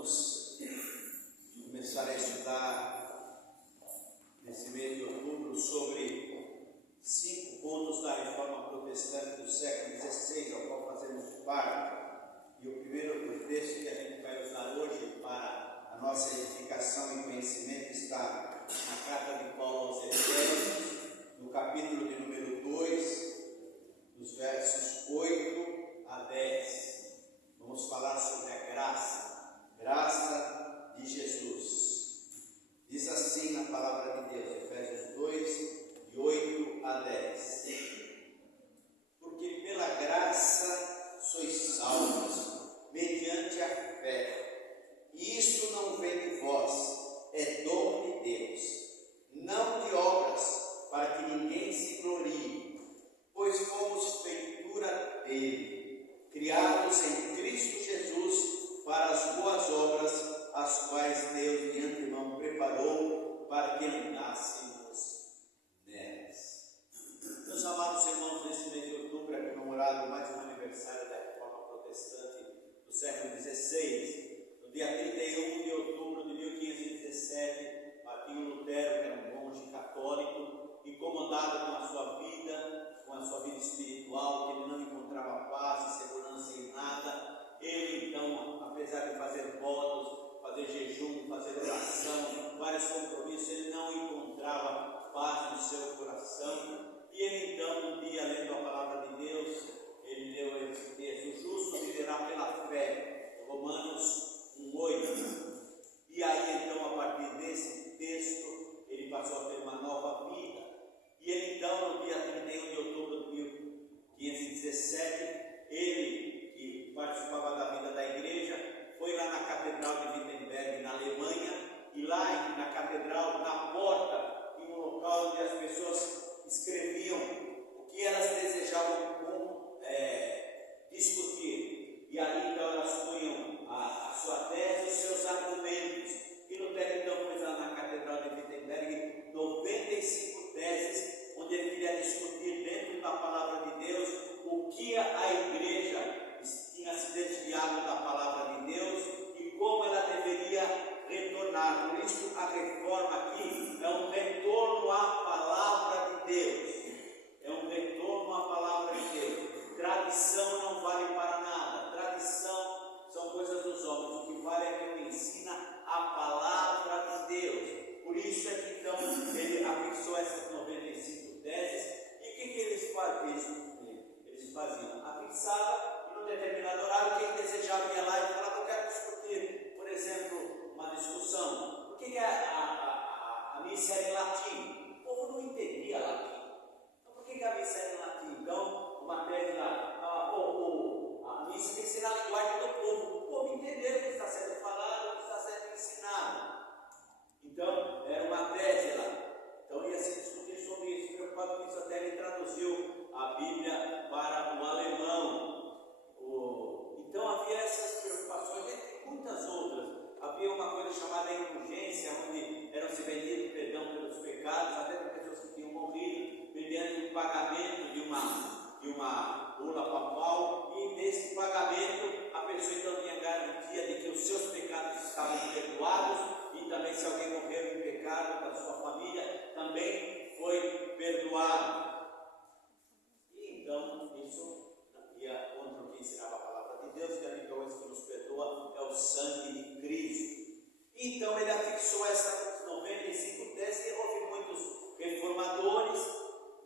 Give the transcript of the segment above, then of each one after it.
vamos começar a estudar nesse mês de outubro sobre 5 pontos da reforma protestante do século XVI, ao qual fazemos parte. E o primeiro texto que a gente vai usar hoje para a nossa edificação e conhecimento está na carta de Paulo aos Efésios, no capítulo de número 2, dos versos 8 a 10. Vamos falar sobre a graça de Jesus. Diz assim na palavra de Deus, Efésios 2, de 8 a 10. Porque pela graça sois salvos, mediante a fé. E isto não vem de vós, é dom de Deus, não de obras, para que ninguém se glorie, pois fomos feitura dele, criados em Cristo Jesus para as boas obras, as quais Deus de antemão preparou para que andássemos nelas. Meus amados irmãos, nesse mês de outubro é comemorado mais um aniversário da Reforma Protestante do século XVI. No dia 31 de outubro de 1517, Martinho Lutero, que era um monge católico, incomodado com a sua vida espiritual, que ele não encontrava paz e segurança em nada, ele então, apesar de fazer votos, fazer jejum, fazer oração, vários compromissos, ele não encontrava paz no seu coração. E ele então, um dia, lendo a palavra de Deus, ele leu esse texto: o justo viverá pela fé, Romanos 1:8. E aí então, a partir desse texto, ele passou a ter uma nova vida. E ele então, no dia 31 de outubro de 1517, ele, que participava da vida da igreja, foi lá na Catedral de Wittenberg, na Alemanha, e lá na Catedral, na porta, em um local onde as pessoas escreviam o que elas desejavam discutir. E ali então elas punham a sua tese, os seus argumentos. E Lutero então pôs lá na Catedral de Wittenberg 95 teses, onde ele queria discutir dentro da palavra de Deus o que a igreja tinha se desviado da palavra de Deus e como ela deveria retornar. Por isso a reforma aqui é um retorno à palavra de Deus. É um retorno à palavra de Deus. Tradição não vale para nada. Tradição são coisas dos homens. O que vale é quem ensina a palavra de Deus. Por isso é que então ele afixou essas 95 teses. E o que eles faziam? Eles faziam, afixava, e num determinado horário quem desejava ia lá e falava: eu quero discutir, por exemplo, uma discussão. Por que a missa era em latim? O povo não entendia latim. Então por que a missa era em latim? Então, uma tese lá, a missa tem que ser na linguagem do povo. O povo entender o que está sendo falado, o que está sendo ensinado. Então, era uma tese lá. Então, ia se discutir sobre isso. Preocupado com isso, até ele traduziu a Bíblia para o alemão. Então, havia essas preocupações, entre muitas outras. Havia uma coisa chamada indulgência, onde eram se vendidos perdão pelos pecados, até para pessoas que tinham morrido, mediante o pagamento de uma bula papal, e nesse pagamento a pessoa então tinha garantia de que os seus pecados estavam perdoados, e também se alguém morreu em pecado da sua família, também foi perdoado. E então isso ia contra o que ensinava a palavra de Deus, que a única coisa que nos perdoa é o sangue de Cristo. Então ele afixou essas 95 teses, e houve muitos reformadores.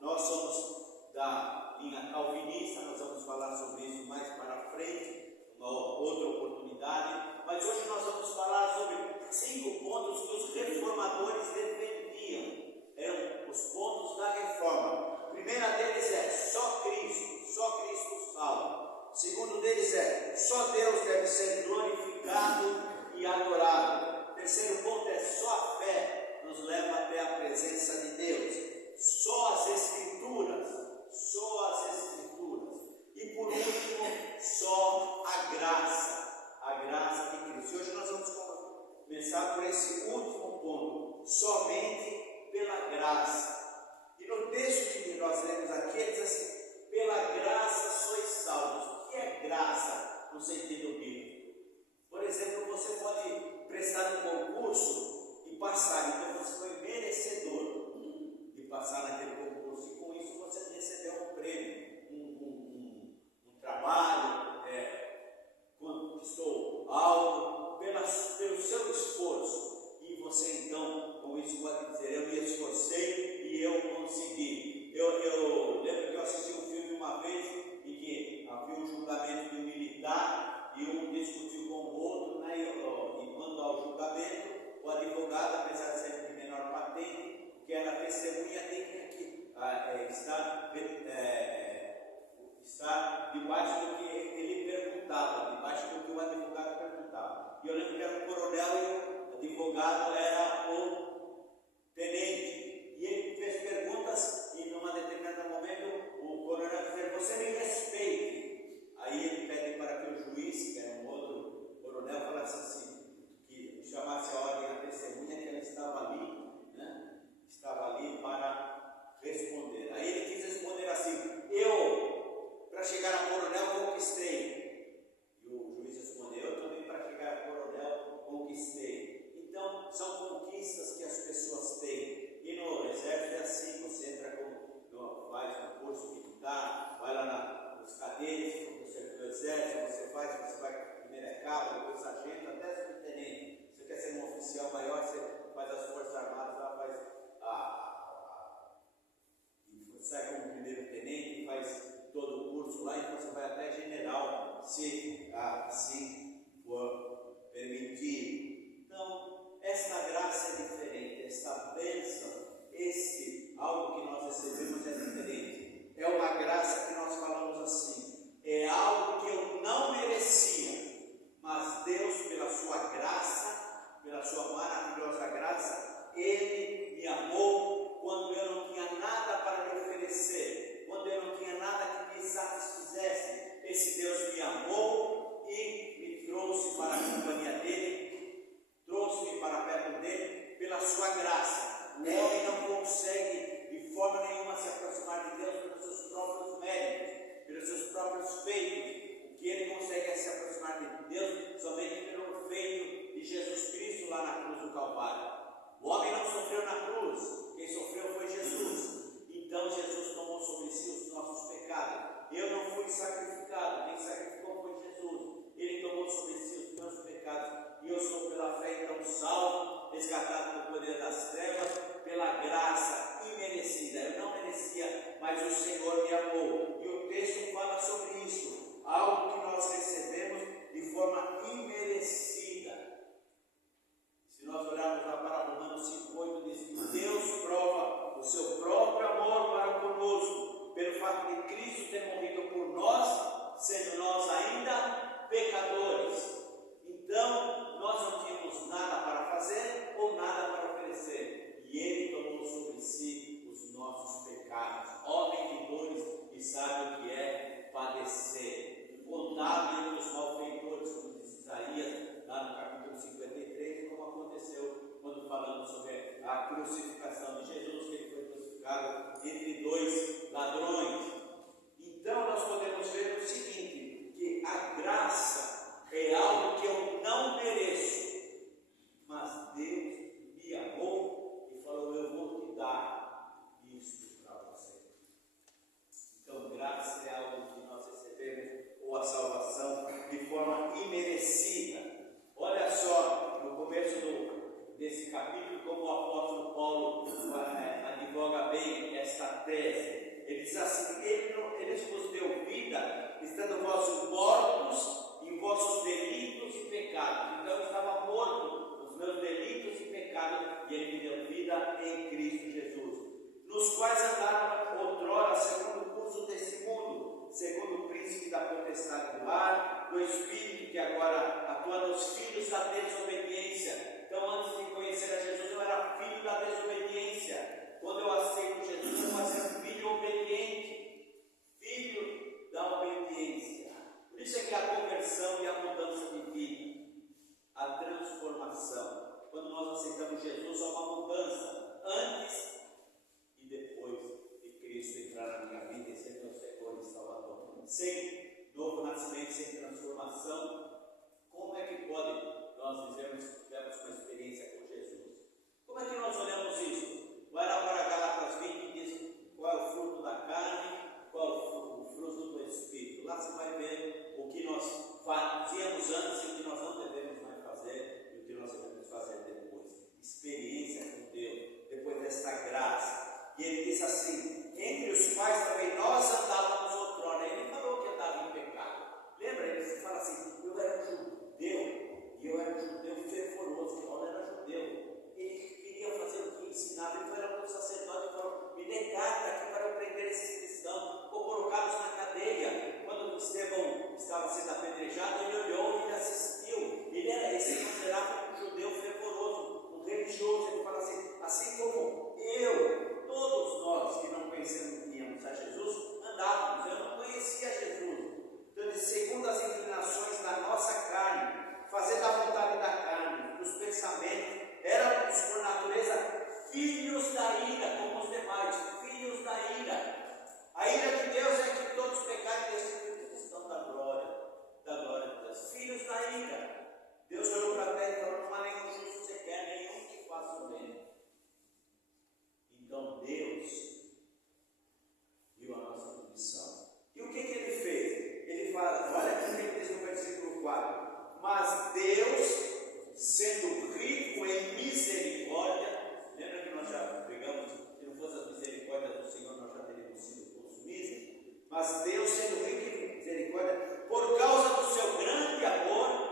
Nós somos da linha calvinista, nós vamos falar sobre isso mais para frente, uma outra oportunidade, mas hoje nós vamos falar sobre 5 pontos que os reformadores defendiam. Eram os pontos da reforma. O primeiro deles é só Cristo salva. O segundo deles é só Deus deve ser glorificado e adorado. O terceiro ponto é só a fé nos leva até a presença de Deus. Só as Escrituras. E por último, só a graça de Cristo. E hoje nós vamos começar por esse último ponto, somente pela graça. E no texto que nós lemos aqui, ele diz assim: pela graça sois salvos. O que é graça no sentido bíblico? Por exemplo, você pode prestar um concurso e passar. Então você foi merecedor de passar naquele concurso. E com isso você recebeu um prêmio, um trabalho, conquistou algo pelo seu esforço. E você então, com isso, pode dizer: eu me esforcei e eu consegui. Eu lembro que eu assisti um filme uma vez em que havia um julgamento de um militar e um discutiu com o outro, né? E quando ao julgamento, o advogado, apesar de ser de menor patente, que era testemunha, tem que estar debaixo do que ele perguntava, debaixo do que o advogado perguntava. E eu lembro que era um coronel e o advogado era o tenente. E ele fez perguntas e, num determinado momento, o coronel disse: você me respeite. Aí ele pede para que o juiz, que era um outro coronel, falasse assim, que chamasse a ordem a testemunha, que ela estava ali, né? Estava ali para responder. Aí ele quis responder assim: eu, para chegar a coronel, conquistei. E o juiz respondeu: eu também, para chegar a coronel, conquistei. Então, são conquistas que as pessoas têm. E no exército é assim: você entra faz um curso militar, vai lá nos cadetes, quando você é do exército, você vai primeiro cabo, depois sargento, até subtenente. Você quer ser um oficial maior, você faz as forças armadas lá, sai como primeiro tenente, faz todo o curso lá, e você vai até general, se assim for permitido. Então, esta graça é diferente, esta bênção, algo que nós recebemos é diferente. É uma graça que nós falamos assim, é algo que eu não merecia, mas Deus, pela sua graça, pela sua maravilhosa graça, Ele me amou quando eu não tinha nada para lhe oferecer, quando eu não tinha nada que me satisfizesse. Esse Deus me amou e me trouxe para a companhia dele, trouxe-me para perto dele pela sua graça. O homem não consegue de forma nenhuma se aproximar de Deus pelos seus próprios méritos, pelos seus próprios feitos. O que ele consegue é se aproximar de Deus somente pelo feito de Jesus Cristo lá na cruz do Calvário. O homem não sofreu na cruz, quem sofreu foi Jesus. Então Jesus tomou sobre si os nossos pecados. Eu não fui sacrificado, quem sacrificou foi Jesus. Ele tomou sobre si os meus pecados, e eu sou pela fé então salvo, resgatado do poder das trevas, pela graça imerecida. Eu não merecia, mas o Senhor me amou. E o texto fala sobre isso, algo que nós recebemos de forma imerecida. Se nós olharmos lá para Romanos 5,8, diz que Deus prova o seu próprio amor para conosco, pelo fato de Cristo ter morrido por nós, sendo nós ainda pecadores. Então, nós não tínhamos nada para fazer ou nada para oferecer, e Ele tomou sobre si os nossos pecados. Homem de dores e sabe o que é padecer. Incontável entre os malfeitores, como diz Isaías, lá no capítulo 53, como aconteceu quando falamos sobre a crucificação de Jesus, que ele foi crucificado entre dois ladrões. Então nós podemos ver o seguinte, que a graça é algo que eu não mereço, mas Deus me amou e falou: eu vou te dar isso para você. Então graça é algo que nós recebemos, ou a salvação, de forma imerecida. Olha só, no começo desse capítulo, como o apóstolo Paulo advoga bem esta tese. Ele diz assim: ele vos deu vida, estando vossos mortos em vossos delitos e pecados. Então eu estava morto nos meus delitos e pecados, e ele me deu vida em Cristo Jesus, nos quais andaram outrora segundo o curso desse mundo, segundo o príncipe da potestade do ar, do espírito que agora atua nos filhos da desobediência. Então, antes de conhecer a Jesus, eu era filho da desobediência. Quando eu aceito Jesus, eu vou ser filho obediente, filho da obediência. Por isso é que a conversão e a mudança de vida, a transformação, quando nós aceitamos Jesus, há uma mudança antes e depois de Cristo entrar na minha vida e ser meu Senhor e Salvador. Sem novo nascimento, sem transformação, como é que pode nós dizermos que tivemos tivemos uma experiência com Jesus. Como é que nós olhamos isso? Vai lá para Gálatas 20 e diz qual é o fruto da carne, qual é o fruto do Espírito. Lá você vai ver o que nós fazíamos antes e o que nós não devemos mais fazer e o que nós devemos fazer depois. Experiência com Deus, depois desta graça. E ele diz assim: entre os quais também nós andávamos outrora. Ele falou que andava em pecado. Lembra? Ele fala assim: eu era judeu, e eu era judeu fervoroso, que Paulo era judeu. Ele queria fazer o que ensinava. Ele foi lá para o sacerdote e falou: me dê carta aqui para eu prender esses cristãos, vou colocá-los na cadeia. Quando Estevão estava sendo apedrejado, ele olhou e ele assistiu. Ele se considerava um judeu fervoroso, um religioso. Ele fala assim como eu, todos nós que não conhecíamos a Jesus, andávamos. Eu não conhecia Jesus. Então, segundo as inclinações da nossa carne, fazendo a vontade da carne, dos pensamentos, éramos por natureza filhos da ira, como os demais, filhos da ira. A ira de Deus é que todos pecarem e destituídos estão da glória de Deus. Filhos da ira. Deus olhou para a terra e falou: não há nenhum justo sequer, nenhum que faça o bem. Então Deus viu a nossa condição. E o que ele fez? Ele fala, olha aqui o que ele diz no versículo 4: mas Deus, sendo rico em misericórdia, lembra que nós já pregamos, se não fosse as misericórdias do Senhor, nós já teríamos sido consumidos. Mas Deus, sendo rico em misericórdia, por causa do seu grande amor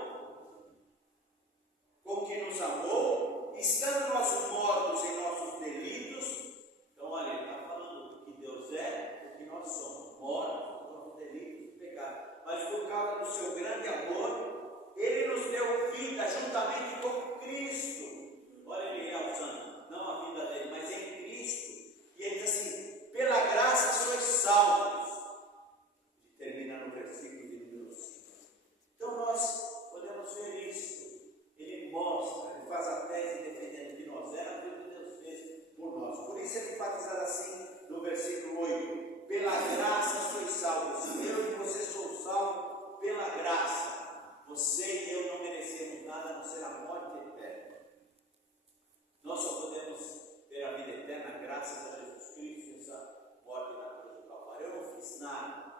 com que nos amou, estando nós mortos em nossos delitos. Então, olha, ele está falando do que Deus é, do que nós somos, mortos em nossos delitos e pecados. Mas por causa do seu grande amor, ele nos deu vida juntamente com Cristo. Olha ele realçando, não a vida dele, mas em Cristo. E ele diz assim: pela graça sois salvos. E termina no versículo de número 5. Então nós podemos ver isso. Ele mostra, ele faz a tese defendendo que nós éramos o que Deus fez por nós. Por isso ele enfatizar assim no versículo 8: pela graça sois salvos. Eu e você somos salvos pela graça. Você e eu não merecemos nada a não ser a morte eterna. Nós só podemos ter a vida eterna graças a Jesus Cristo, essa morte na cruz do Calvário. Eu não fiz nada.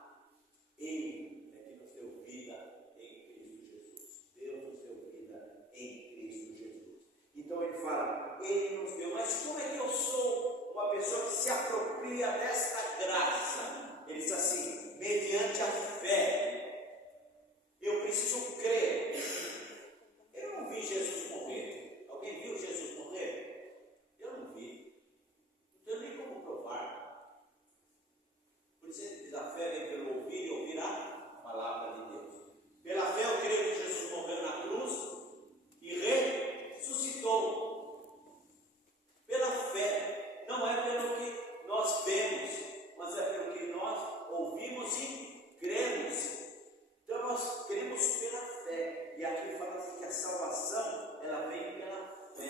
Ele é que nos deu vida em Cristo Jesus. Deus nos deu vida em Cristo Jesus. Então ele fala: ele nos deu. Mas como é que eu sou uma pessoa que se apropria desta graça? Ele diz assim: mediante a fé. Eu preciso crer. Eu não vi Jesus morrer. Alguém viu Jesus morrer? Eu não vi. Não tenho nem como provar. Por isso ele diz: a fé vem pelo ouvir e ouvir a palavra de Deus. Pela fé eu creio que Jesus morreu na cruz e ressuscitou. Pela fé. Não é pelo que nós vemos, mas é pelo que nós ouvimos e cremos. Então nós cremos pela fé. E aqui fala assim que a salvação, ela vem pela fé.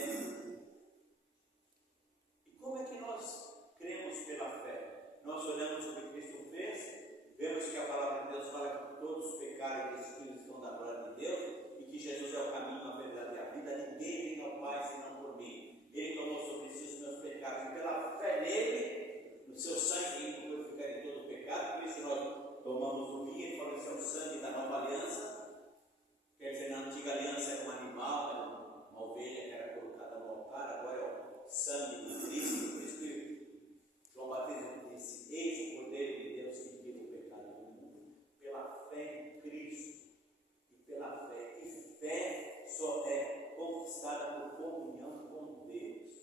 E como é que nós cremos pela fé? Nós olhamos o que Cristo fez, vemos que a palavra de Deus fala que todos pecaram e destituídos estão da glória de Deus, e que Jesus é o caminho, a verdade e a vida. Ninguém vem ao Pai senão por mim. Ele tomou sobre si os meus pecados, e pela fé nele, no seu sangue, ele purificaria todo o pecado. Por isso nós tomamos o vinho. Ele falou: esse é o sangue da nova aliança. Quer dizer, na antiga aliança era um animal, uma ovelha que era colocada no altar. Agora é o sangue de Cristo. Por isso que João Batista disse: eis o Cordeiro de Deus que tira o pecado do mundo. Pela fé em Cristo e pela fé. E fé só é conquistada por comunhão com Deus.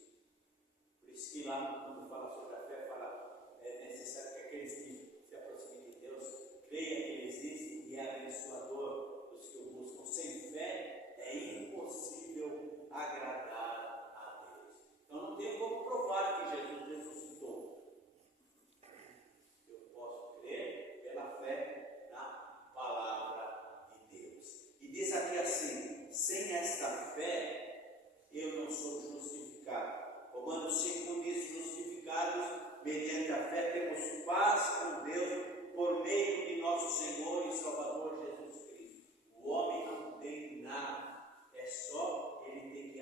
Por isso que lá, quando fala sobre a fé, fala: é necessário que aqueles que se aproximem de Deus creia que Ele existe e é abençoador dos que o buscam. Sem fé é impossível agradar a Deus. Então não tem como provar que Jesus ressuscitou. Eu posso crer pela fé na palavra de Deus. E diz aqui assim: sem esta fé eu não sou justificado. Romanos 5 diz: justificados mediante a fé temos paz com Deus por meio de nosso Senhor e Salvador Jesus Cristo. O homem não tem nada, é só ele tem que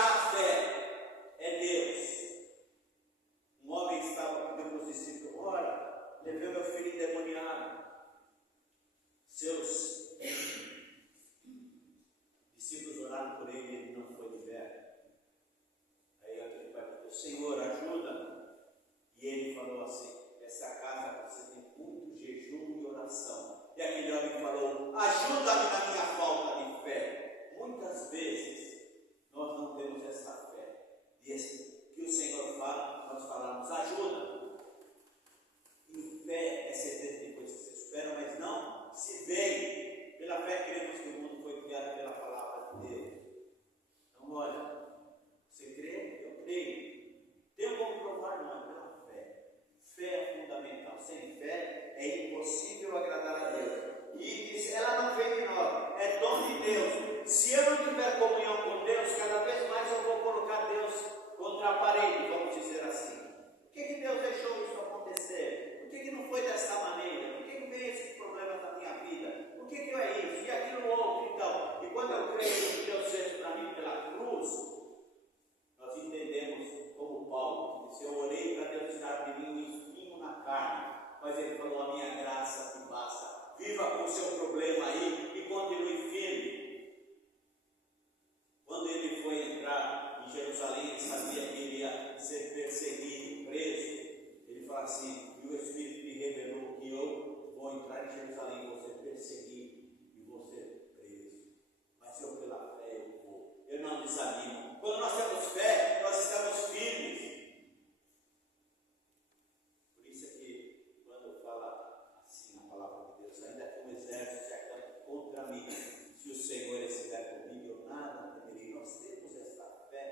dá a fé é Deus. Um homem estava pedindo para os discípulos: olha, levei meu filho endemoniado. Seus discípulos oraram por ele e ele não foi liberto. Aí aquele pai falou: Senhor, ajuda-me. E ele falou assim: essa casa precisa de muito jejum e oração. E aquele homem falou: ajuda-me na minha falta de fé. Muitas vezes nós não temos essa fé. E que o Senhor fala, nós falamos: ajuda. E fé é certeza de coisas que se esperam, mas não se veem. Pela fé cremos que o mundo foi criado pela palavra de Deus. Então, olha, você crê? Eu creio. Tem como provar? Não, é pela fé. Fé é fundamental. Sem fé é impossível agradar a Deus. E diz, ela não vem de nós, é dom de Deus. Se eu não tiver comunhão com Deus, cada vez mais eu vou colocar Deus contra a parede, vamos dizer assim. Por que Deus deixou isso acontecer? Por que não foi dessa maneira? Por que veio esses problemas na minha vida? Por que é isso? E aquilo outro, então? E quando eu creio no que Deus fez para mim pela cruz, nós entendemos como Paulo disse: eu orei para Deus tirar de mim um espinho na carne, mas ele falou: a minha graça te basta. Viva com o seu problema aí e continue firme. Quando ele foi entrar em Jerusalém, ele sabia que ele ia ser perseguido, preso. Ele fala assim: e o Espírito me revelou que eu vou entrar em Jerusalém, vou ser perseguido e vou ser preso. Mas eu, pela fé, eu vou. Eu não desanimo. Quando nós temos fé, nós estamos firmes. Por isso é que, quando fala assim a palavra de Deus, ainda que um exército se acampe contra mim, se o Senhor estiver comigo, eu nada temerei. Nós temos esta fé.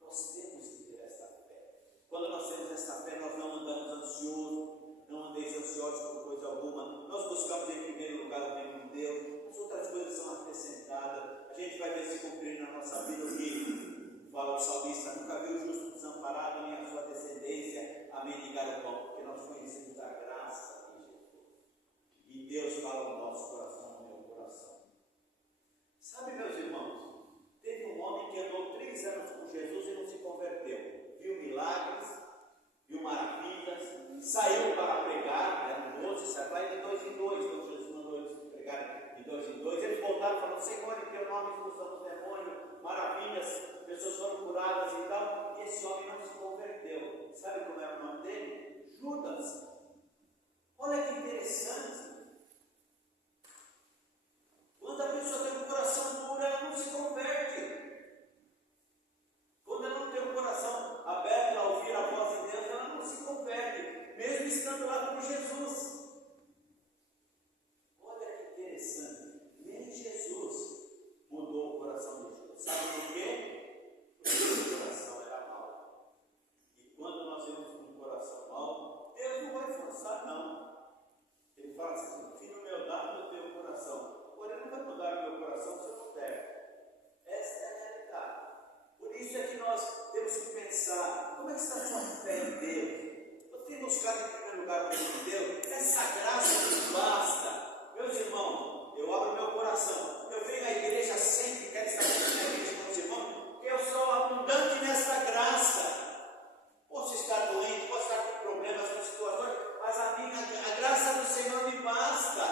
Nós temos que ter esta fé. Quando nós temos esta fé, nós não andamos ansiosos. Não andeis ansiosos por coisa alguma. Nós buscamos em primeiro lugar o reino de Deus. As outras coisas são acrescentadas. A gente vai ver se cumprir na nossa vida o que fala o salmista: nunca viu o justo desamparado, nem a sua descendência a mendigar o pão. Porque nós conhecemos a graça de Jesus. E Deus fala no nosso coração, no meu coração. Sabe, meus irmãos, teve um homem que andou 3 anos com Jesus e não se converteu. Viu milagres, viu maravilhas, saiu para pregar, eram 12, vai de 2 em 2, quando Jesus mandou eles pregarem de 2 em 2, eles voltaram e falaram: Senhor, em teu nome expulsamos demônios, maravilhas, pessoas foram curadas e tal, e esse homem não se converteu. Sabe como era o nome dele? Judas. Olha que interessante. Quando a pessoa tem um coração puro, ela não se converte. Quando ela não tem um coração aberto a ouvir a voz de Deus, ela não se converte, mesmo estando lá com Jesus. Olha que interessante, nem Jesus mudou o coração de Judas. Sabe por quê? Porque o coração era mau. E quando nós temos um coração mau, Deus não vai forçar, não. Ele fala assim: filho meu, dá o teu coração. Porém, não vai mudar o meu coração se eu não der. Essa é a realidade. Por isso é que nós temos que pensar: como é que está a sua fé em Deus? Você tem buscado em primeiro lugar o reino de Deus? Essa graça nos basta. Meus irmãos, eu abro meu coração. Eu venho à igreja sempre, quero estar aqui na igreja com meus irmãos, porque eu sou abundante nessa graça. Posso estar doente, posso estar com problemas, com situações, mas a graça do Senhor me basta.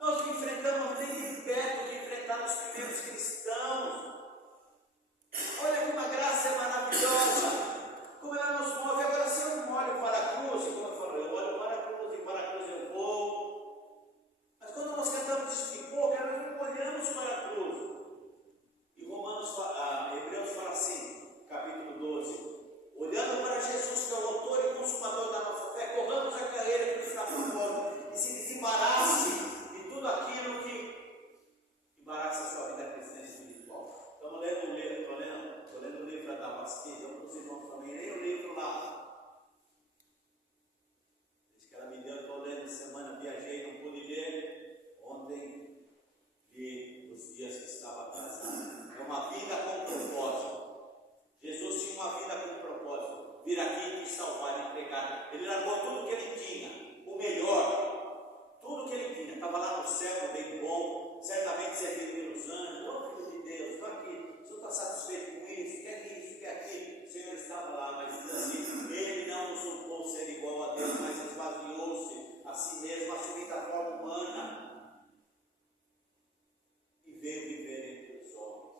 Nós que enfrentamos bem de perto, de enfrentar os primeiros cristãos. Olha como a graça é maravilhosa, como ela nos move. Agora, se eu não olho para a cruz, como eu falo, eu olho para a cruz e para a cruz eu vou. Mas quando nós cantamos isso de pouco, nós não olhamos para a cruz. E Hebreus fala assim, capítulo 12: olhando para Jesus, que é o autor e consumador da nossa fé, corramos a carreira que está por fora e se desembarace de tudo aquilo que embaraça a sua vida cristã e espiritual. Estamos lendo um livro, estou lendo o livro da Damasquita, os irmãos também leem o livro lá. Diz que ela me deu, estou lendo semana, viajei, não pude ler. Ontem li os dias que estava atrasado. É uma vida com propósito. Jesus tinha uma vida com propósito: vir aqui e salvar, e pregar. Ele largou tudo que ele tinha, o melhor, tudo que ele tinha. Estava lá no céu, bem bom, certamente servido pelos anjos. Ô filho de Deus, estou aqui, o senhor está satisfeito com isso? quer isso, quer aquilo. O Senhor estava lá, mas diz assim: ele não usurpou ser igual a Deus, mas esvaziou-se a si mesmo, assumindo a forma humana e veio viver entre os homens.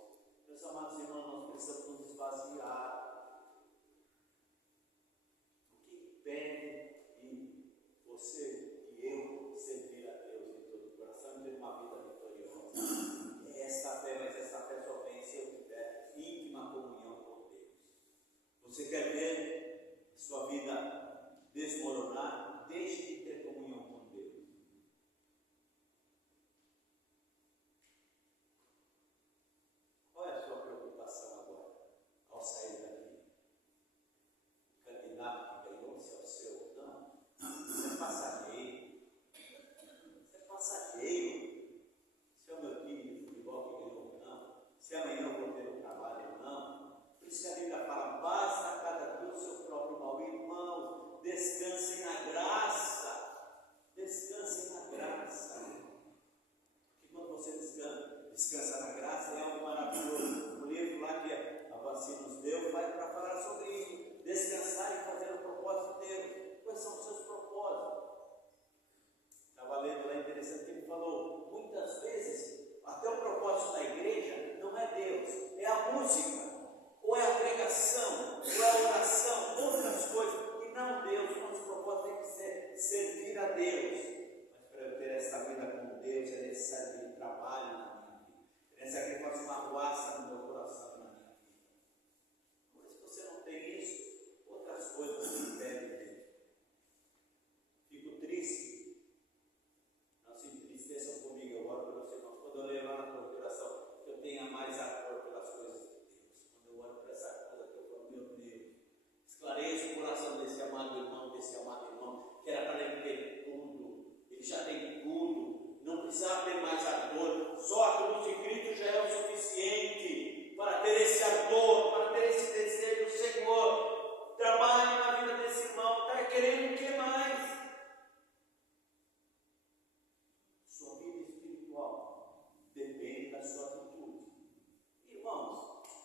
Meus amados irmãos, nós precisamos nos esvaziar. O que impede de você e eu servir a Deus em todo o coração e ter uma vida vitoriosa? É esta fé, mas esta fé só vem se eu tiver íntima comunhão com Deus. Você quer ver sua vida desmoronar? Deixe de ter comunhão com Deus. Qual é a sua preocupação agora, ao sair daqui? O candidato que ganhou, se é o seu ou não? Você é passageiro. Você é passageiro. Se é o meu time de futebol que ganhou ou não? Se amanhã eu vou ter um trabalho ou não? Por isso que a Bíblia fala: basta cada dia o seu próprio mal. Irmãos, descansem na graça. Descansem na graça. Porque quando você descansa na graça, é algo maravilhoso. O livro lá que a Vacina nos deu vai para falar sobre isso. Descansar e fazer o propósito de Deus. Quais são os seus propósitos? Estava lendo lá, interessante que ele falou: muitas vezes, até o propósito da igreja não é Deus, é a música, ou é a pregação, ou é a oração, outras coisas, e não Deus. O nosso propósito tem que ser servir a Deus. Mas para eu ter essa vida com Deus, é necessário que Ele trabalhe na minha vida, é necessário que Ele faça uma arruaça no meu coração e na minha vida. Mas se você não tem isso, outras coisas me impedem dele. Fico triste. Não se entristeçam comigo, eu oro por você, irmãos. Quando eu leio lá na tua oração, que eu tenha mais amor pelas coisas de Deus. Quando eu oro por essa coisa que eu falo: meu Deus, esclareça o coração desse amado irmão, que era para ele ter tudo. Ele já tem tudo, não precisava ter mais ardor. Só a cruz de Cristo já é o suficiente para ter esse ardor, para ter esse desejo. Senhor, trabalhe na vida desse irmão. Está querendo o que mais? Sua vida espiritual depende da sua atitude. Irmãos,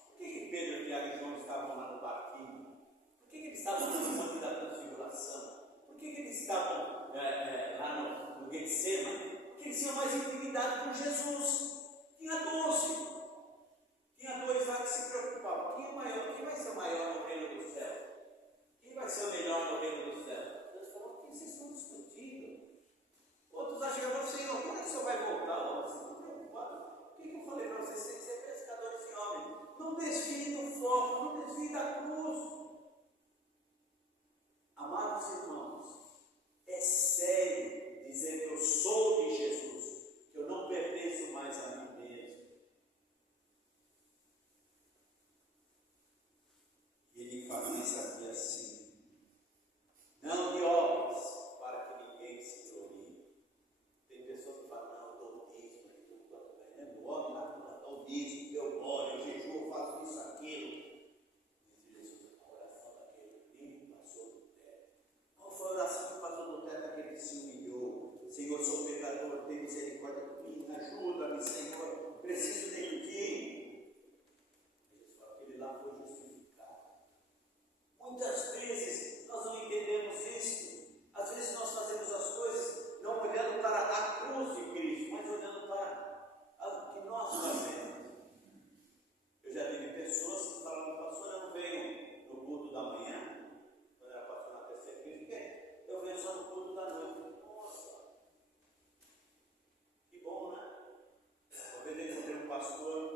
por que Pedro, Tiago e João estavam lá no barquinho? Por que eles estavam no monte da transfiguração? Por que eles estavam lá no Getsemane? Porque eles tinham mais intimidade com Jesus. Tinha 12. Tinha 2 lá que se preocupavam: quem é maior? Quem vai ser o maior no reino do céu? Quem vai ser o melhor no reino do céu? Deus falou: o que vocês estão discutindo? Outros lá chegaram e falaram: Senhor, quando é que o Senhor vai voltar? Vocês estão preocupados. O que eu falei para vocês? Vocês têm que ser pescadores de homens. Não desviem do foco, não desviem da cruz. Amados irmãos, é sério dizer que eu sou de Jesus, que eu não pertenço mais a mim mesmo. E ele enfatiza aqui assim: não de obras, para que ninguém se glorie. Tem pessoas que falam: não, eu dou dízimo, eu dou quanto bem. O homem lá dou dízimo, eu oro, eu jejuo, eu faço isso, aquilo. Diz Jesus: a oração daquele que passou do teto. Qual foi a oração que passou do teto daquele que se humilhou? Senhor, sou pecador, tem misericórdia de mim, ajuda-me, Senhor, preciso de ti. Jesus falou: aquele lá foi justificado. Muitas vezes nós não entendemos isso. Às vezes nós fazemos as coisas não olhando para a cruz de Cristo, mas olhando para o que nós fazemos. Eu já tive pessoas que falaram: pastor, eu não venho no culto da manhã, quando era pastor na terceira igreja, porque eu venho só no culto da noite. Nossa, que bom, né? Uma vez eu encontrei um pastor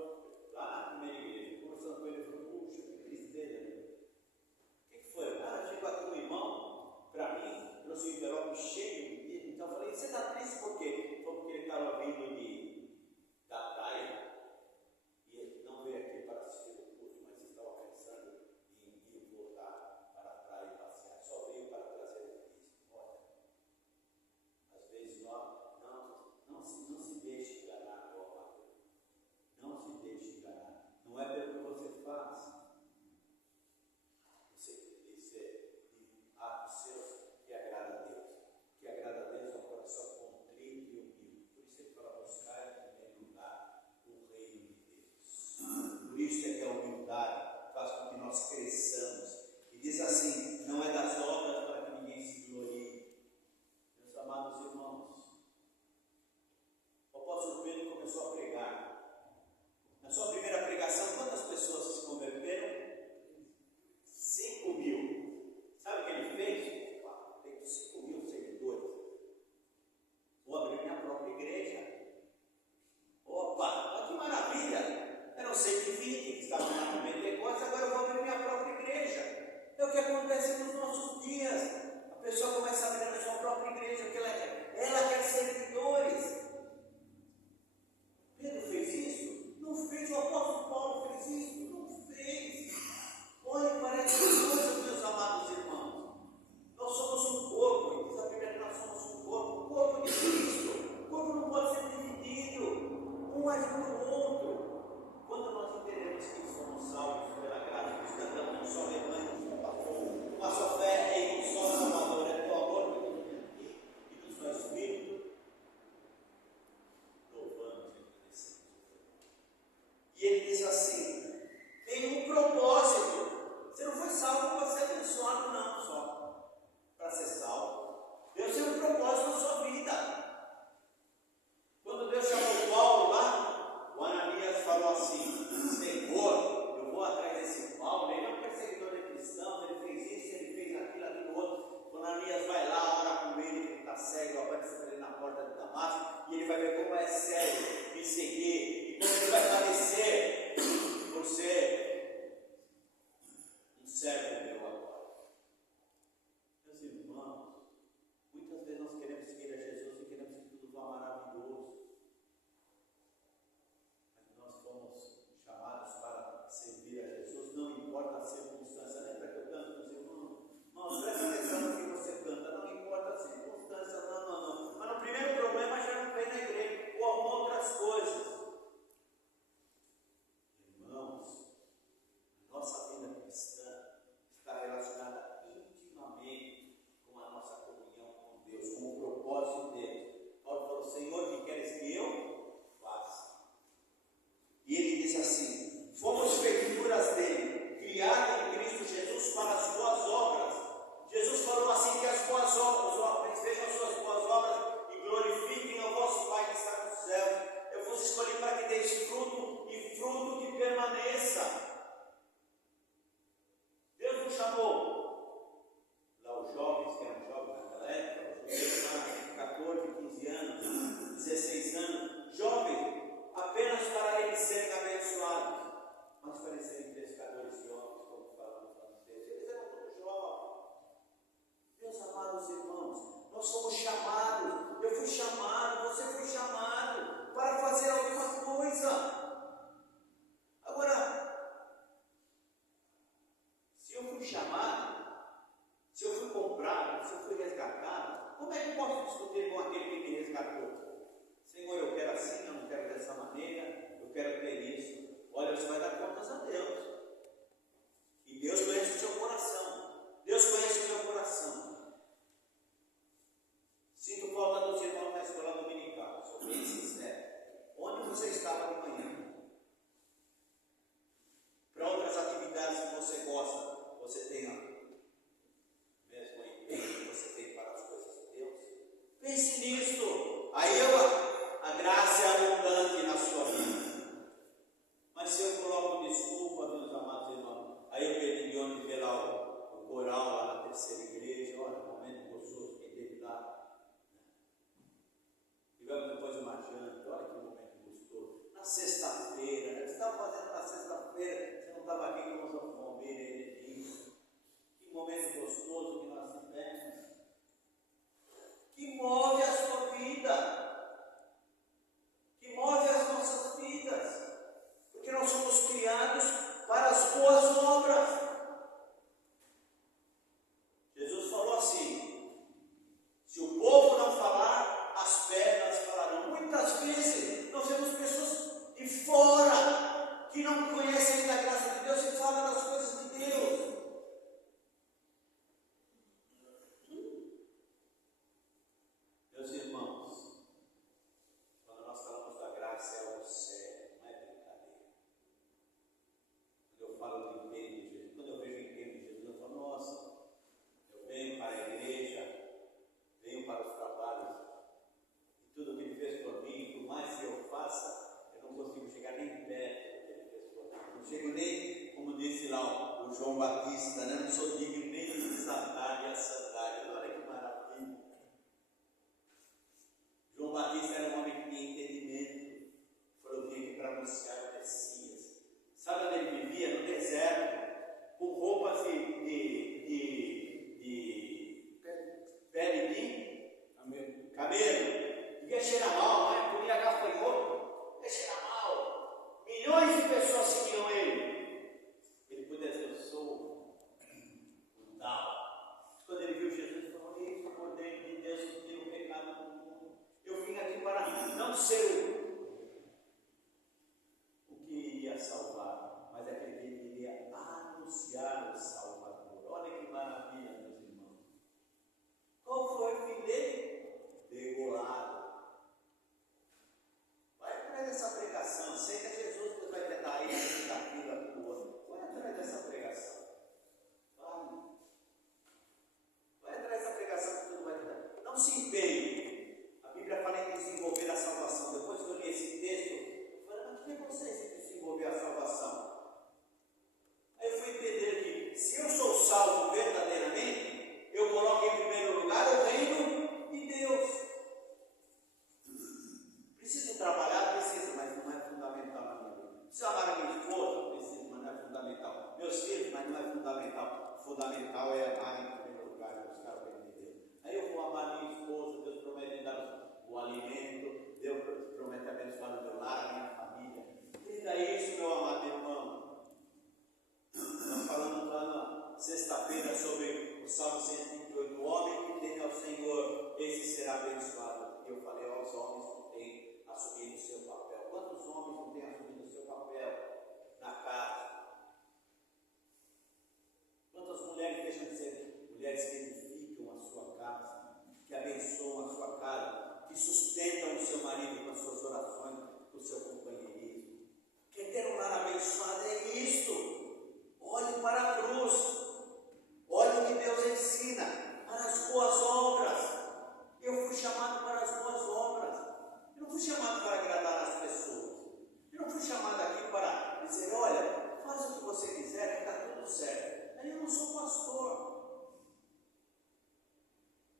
Como é que eu posso discutir com aquele que me resgatou? Senhor, eu quero assim, eu não quero dessa maneira, eu quero ter isso. Olha, você vai dar contas a Deus. E Deus conhece o seu coração. Deus conhece o meu coração. Sinto falta dos irmãos na escola dominical, sou bem sincero. Onde você estava de manhã? Para outras atividades que você gosta, você tem mesmo empenho que você tem para as coisas de Deus? Pense nisso. Aí a graça é abundante na sua vida. Mas se eu coloco desculpa, meus amados irmãos, aí eu perdi de onde ver lá o coral lá na terceira igreja, olha, um momento gostoso, quem teve lá. Tivemos depois uma janta, olha que momento gostoso. Na sexta-feira, né? Você estava fazendo na sexta-feira, você não estava aqui com os bombeiros, que momento gostoso que nós tivemos. Que move a sua vida, que move as nossas vidas, porque nós somos criados para as boas obras. Jesus falou assim: se o povo não falar, as pedras falarão. Muitas vezes nós vemos pessoas de fora que não conhecem da graça de Deus e falam das coisas de Deus. Meus irmãos, quando nós falamos da graça é algo sério, não é brincadeira. Quando eu falo do empenho de Jesus, quando eu vejo o empenho de Jesus, eu falo, nossa, eu venho para a igreja, venho para os trabalhos, e tudo que ele fez por mim, por mais que eu faça, eu não consigo chegar nem perto do que ele fez por mim. Não chego nem, como disse lá o João Batista, né? Não sou digno nem de desatar a sandália. Olha que maravilha. João Batista era um homem que tinha entendimento, falou que veio para anunciar o Messias. Sabe onde ele vivia? No deserto, com roupas de pele de camelo. Devia cheirar mal, né? Comia gafanhoto, devia cheirar mal. Milhões de pessoas seguiam ele. Ele podia dizer, eu sou o tal. Quando ele viu Jesus, ele falou, eis o Cordeiro de Deus que tira o pecado do mundo. Eu vim aqui para não ser o que iria salvar, mas aquele que iria anunciar o Salvador. Olha que maravilha, meus irmãos. Qual foi o fim dele? Degolado. Vai atrás dessa pregação, aceita Jesus, Deus vai tentar aí da fila tua. Vai atrás dessa pregação. Vai atrás dessa pregação que tudo vai tentar. Não se empenhe. A Bíblia fala em desenvolver a salvação. Depois que eu li esse texto, eu falei, mas o que é você desenvolver a salvação? Aí eu fui entender que se eu sou salvo verdadeiramente, eu coloco em primeiro lugar o reino de Deus. Preciso trabalhar? Preciso, mas não é fundamental na minha vida. Preciso amar a minha esposa? Preciso, mas não é fundamental. Meus filhos? Mas não é fundamental. Fundamental é amar em primeiro lugar, buscar o reino de Deus. Aí eu vou amar minha esposa, Deus promete dar o alimento, Deus promete abençoar o meu lar, a minha família. Entenda isso, meu amado irmão. Nós falamos lá na sexta-feira sobre o Salmo 128, o homem que teme ao Senhor, esse será abençoado. E eu falei aos homens que têm assumido o seu papel. Quantos homens não têm assumido o seu papel na casa? Quantas mulheres deixam de ser mulheres que edificam a sua casa, que abençoam a sua casa, que sustentam o seu marido com as suas orações, com o seu companheirismo? Quem ter um lar abençoado é isso. Olhe para a cruz, olhe o que Deus ensina, para as boas obras. Eu fui chamado para as boas obras. Eu não fui chamado para agradar as pessoas. Eu não fui chamado aqui para dizer, olha, faça o que você quiser, que está tudo certo. Aí eu não sou pastor.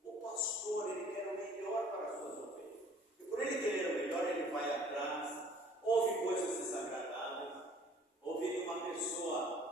O pastor, ele quer o melhor para as suas ovelhas. E por ele querer o melhor, ele vai atrás, ouve coisas desagradáveis, ouve de uma pessoa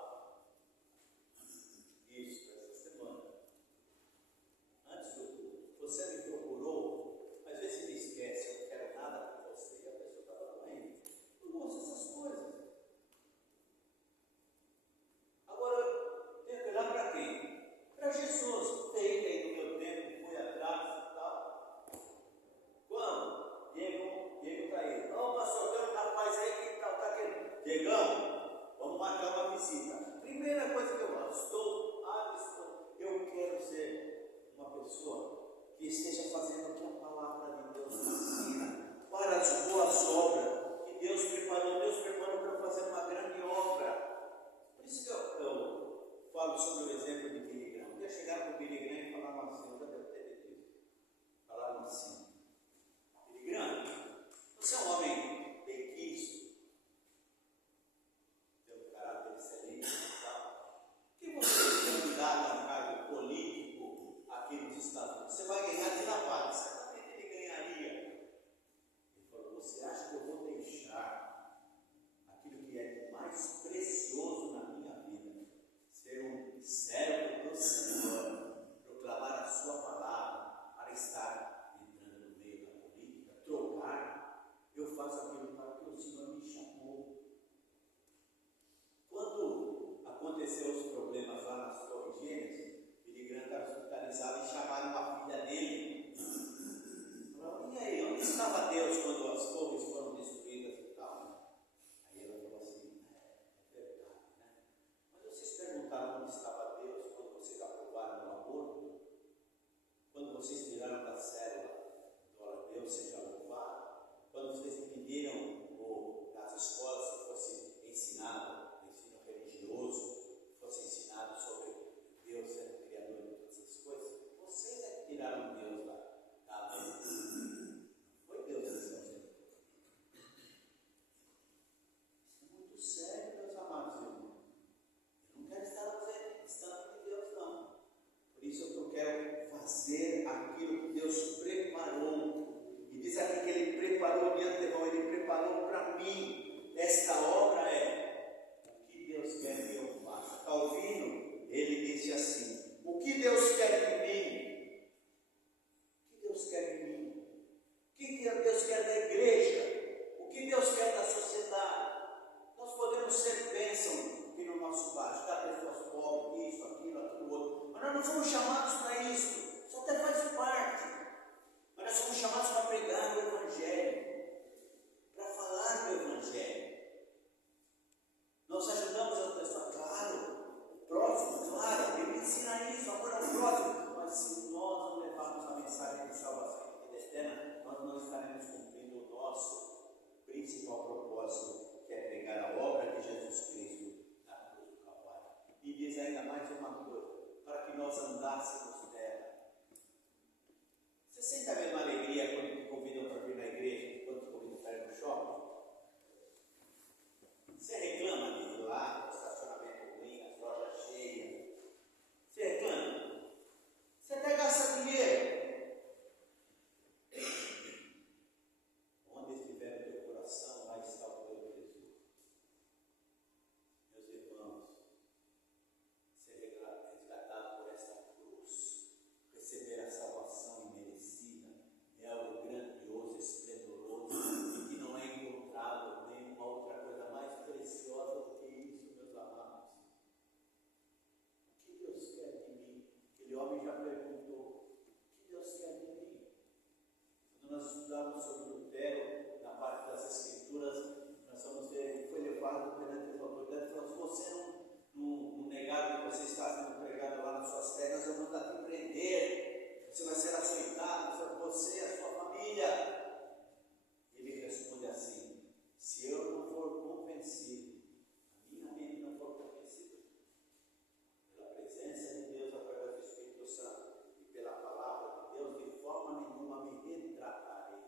Deus quando as torres foram destruídas e tal. Aí ela falou assim, é verdade, né? Mas vocês perguntaram onde estava Deus quando vocês aprovaram o aborto? Quando vocês tiraram da célula, glória a Deus seja louvado, quando vocês pediram nas escolas que fosse ensinado, ensino religioso, fosse ensinado sobre Deus sendo criador de todas essas coisas, vocês é que tiraram Deus da mente. Foi Deus que estão dizendo. Isso é muito sério, meus amados irmãos. Eu não quero estar distante de Deus, não. Por isso que eu quero fazer aquilo que Deus preparou. E diz aqui que Ele preparou de antemão, Ele preparou para mim. Esta obra é o que Deus quer que eu faça. Está ouvindo? Ele disse assim: o que Deus quer de mim? O que Deus quer de mim? O que Deus quer da igreja? O que Deus quer da sociedade? Nós podemos ser bênção aqui no nosso bairro, dar pessoas pobres, isso, aquilo, outro. Mas nós não somos chamados para isso. Isso até faz parte. Mas nós somos chamados para pregar o Evangelho, para falar do Evangelho. Nós ajudamos a pessoa, claro, o próximo, claro, ele ensina isso, agora o próximo. Mas se nós não levarmos a mensagem de salvação e vida eterna, nós não estaremos cumprindo o nosso principal propósito, que é pregar a obra de Jesus Cristo na cruz do Calvário. E diz ainda mais uma coisa, para que nós andássemos nela. Você sente a mesma alegria quando te convidam para vir na igreja, quando te convidam para ir no shopping? Você reclama de ir lá, o estacionamento ruim, as lojas cheias? Você reclama? Você até gasta dinheiro. Onde estiver o teu coração, lá está o teu tesouro. Meus irmãos, ser resgatado por esta cruz, receber a salvação imerecida, é algo grandioso, esplendoroso, e que não é encontrado nenhuma outra coisa mais preciosa do que isso, meus amados. O que Deus quer de mim? Aquele homem já perguntou: o que Deus quer de mim? Quando nós estudamos sobre Lutero, na parte das Escrituras, nós vamos ver, foi levado perante as autoridades e falou: se você não negar o que você está sendo pregado lá nas suas terras, eu vou mandar te prender, você vai ser açoitado, você e a sua família. Ele responde assim: se eu não for convencido, a minha mente não for convencida pela presença de Deus através do Espírito Santo e pela palavra de Deus, de forma nenhuma me retratarei.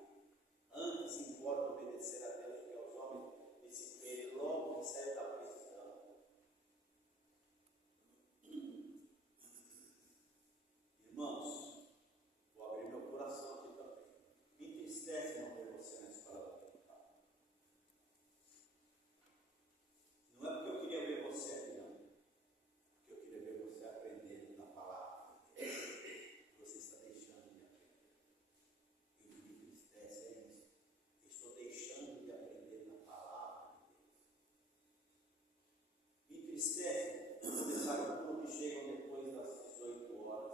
Antes importa obedecer a Deus que aos homens, disse ele logo que saiu da prisão. Irmãos, vou abrir meu coração aqui também. Me entristece não ver você na escola dominical. Não é porque eu queria ver você aqui, não. Porque eu queria ver você aprendendo na palavra. Você está deixando de aprender. E o que me entristece é isso. Eu estou deixando de aprender na palavra de Deus. Me entristece começar o culto e chegam depois das 18 horas.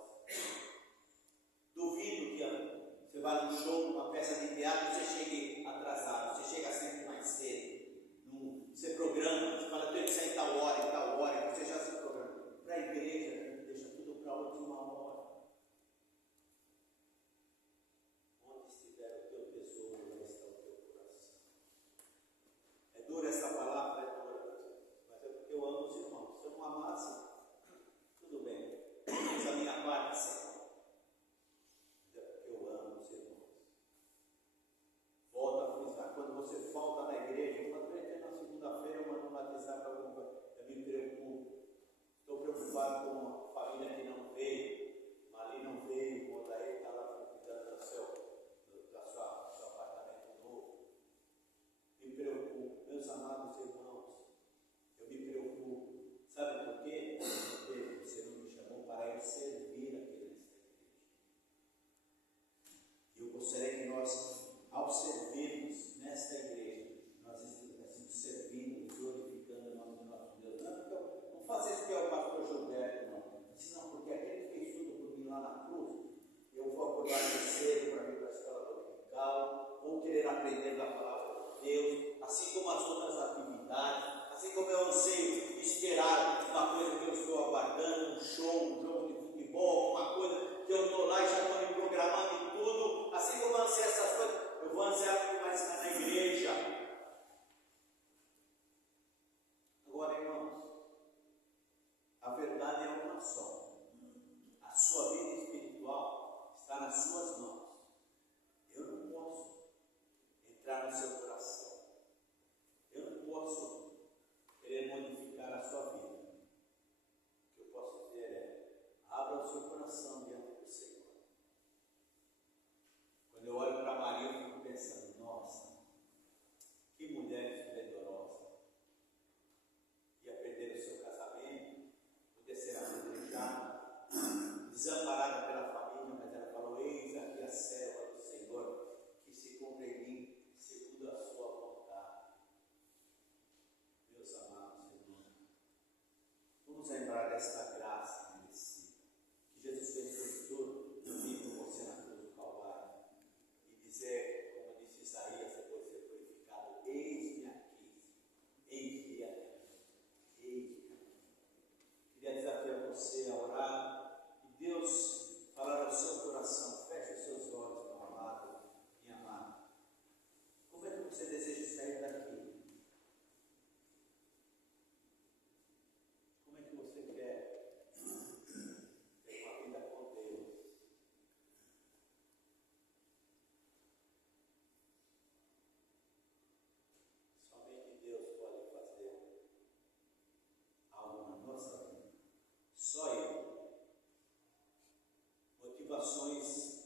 Duvido que você vá num show, numa peça de teatro, você chegue atrasado, você chega sempre mais cedo. Você programa, você fala: eu tenho que sair tal hora, você já se programa. Para a igreja, a gente deixa tudo para a última hora. Onde estiver o teu tesouro, lá está o teu coração. É dura essa palavra, é dura, mas é porque eu amo os irmãos. Se eu não amasse, tudo bem, fiz a minha parte, Senhor. É porque eu amo os irmãos. Volto a frisar, quando você falta na igreja, eu falei na segunda-feira, eu mando um WhatsApp para algum, eu me preocupo. Estou preocupado com uma família que não veio, Mali não veio, o Odair está lá cuidando do seu apartamento novo. Me preocupo, meus amados irmãos, eu me preocupo. Sabe por quê? Porque você não me chamou para eu servir aqui nesta igreja. E eu gostaria que nós, ao servirmos nesta igreja, nós estivéssemos servindo e glorificando o nome do nosso Deus. Não fazer isso que é o pastor Gilberto, não. Senão, porque aquele que fez tudo por mim lá na cruz, eu vou acordar mais cedo para vir para a escola dominical, ou querer está aprendendo a palavra de Deus, assim como as outras atividades, assim como eu anseio esperar uma coisa que eu estou aguardando, um show, um jogo de futebol, uma coisa que eu estou lá e já estou me programando em tudo, assim como eu anseio essas coisas, eu vou ansiar mais na igreja. Agora, irmãos, a verdade é uma só. A sua vida espiritual está nas suas mãos. Eu não posso entrar no seu coração. Eu não posso querer modificar a sua vida. O que eu posso dizer é: abra o seu coração diante do Senhor. Quando eu olho para Maria, eu fico pensando: nossa, que mulher esplendorosa. Ia perder o seu casamento, podia ser apedrejada, desamparada pela família, mas ela falou: eis aqui a serva do Senhor, que se cumpra em mim segundo a sua vontade. Meus amados irmãos, vamos lembrar desta graça merecida, que Jesus fez por tudo, vir por você na cruz do Calvário, e dizer, como disse Isaías, depois de ser purificado: eis-me aqui, envia-me a mim, eis-me aqui. Queria desafiar você a orar e Deus falar ao seu coração. Feche os seus olhos, meu amado, minha amada. Como é que você deseja sair daqui? Como é que você quer ter uma vida com Deus? Somente Deus pode fazer algo na nossa vida. Só Ele. Motivações